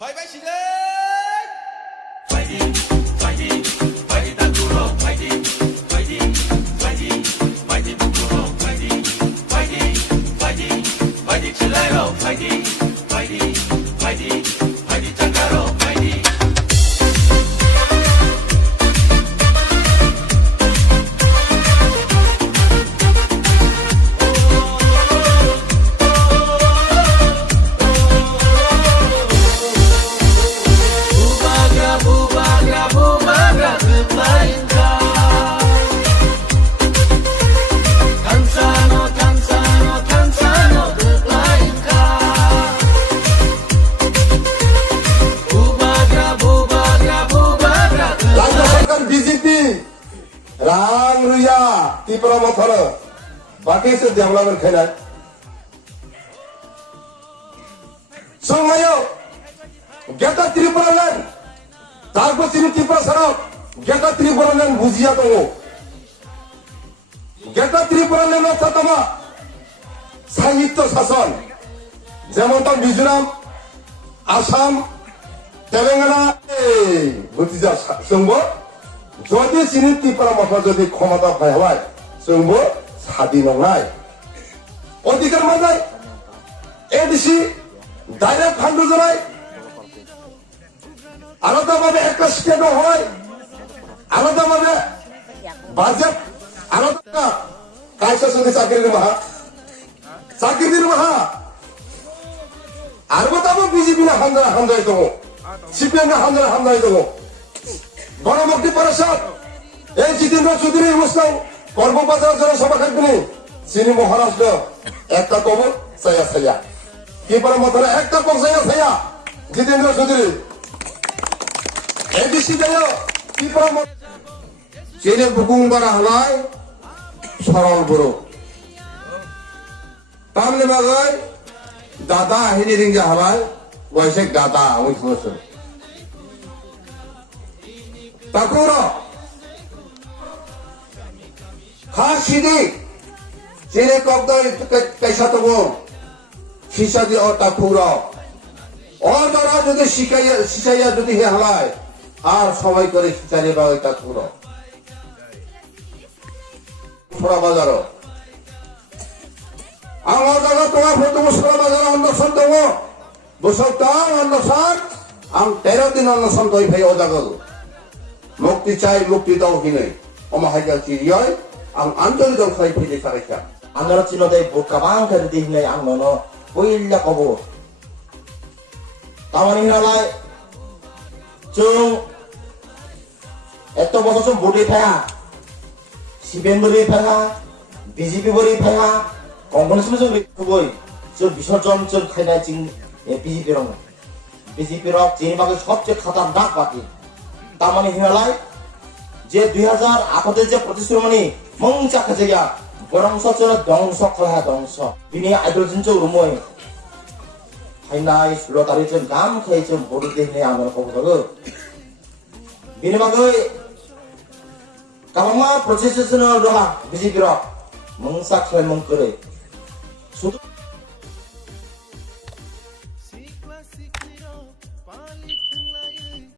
Fighting, Rang Ruya, Tipra Mothara, Bakis of Development Canal. So, Mayo, get a Tripura land, Targo Tipra Sarap, get a Tripura land, Buziato, get a Tripura land of Satama, Sahito Sason, Zamonta Mizuram, Assam, Telangana, Buddha Sumbo. যদি চিনি ত্রিপুরা মত যদি ক্ষমতা পাই হয় সঙ্গ স্বাধীন নয় অধিকার মানায় এডিসি ডাইরেক্ট ফান্ড জড়ায় আলাদাভাবে একটা স্টেট হয় আলাদাভাবে বাজেট আলাদা কায়সা সঙ্গে চাকরির মাহা আর বাতাবো বিজেপি না হামদায় দো সিপিএম না হামদায় দো গণমুক্তি পরিষদ এই জিতেন্দ্র চৌধুরী মুসলিম কর্মবাজার জনসভা থাকবেনি চিনি মহারাষ্ট্র একটা কবর সাইয়া সাইয়া ত্রিপুরা মধ্যে একটা পৌঁছাইয়া সাইয়া জিতেন্দ্র চৌধুরী এডিসি দেয় ত্রিপুরা চিনি বুকুং করা হলায় সরল বড় তামলে বাগায় দাদা হিনি রিঙ্গা হলায় বয়সে দাদা ওই সমস্যা Takura Khashidi Chile Kwbang Kaisatogo Shishadi or Takura All the Raja the Shishaya to the Halai are Sawai Kori Shitaniba Takura Surabazaro Amadaga Toga Surabazaro on the Santogo Busota on the Sun and Teradin on the Santoi Payodago মুক্তি চাই মুক্তি দাও হিনে অমাহাইকা চিরিয়য় আং আঞ্চলিক দল খাই ফিরে সারাইকা Anaros Mari Kwbang kari dihinay ang nono puilla kobo tamani nalai chung eto boso chung bodi phaya CPM bodi phaya BJP bodi phaya Congress chung kuboi chung বিসর্জন chung khainai ching BJP rong BJP rok chini bagi সবচেয়ে খাতারনাক party তামানি Himalaya যে 2008 যে প্রতিশ্রুতি মংচা খাজেয়া বরংস চলে ধ্বংস খলা ধ্বংস বিনি আইডলজিন চো রুমই হাইনাই লটারি চো গাম খাই চো বড় দেহনে আমার কবগো বিনি বাগৈ কামা প্রসেসন রহা বিজেপি র মংসা খলাই মং করে শুধু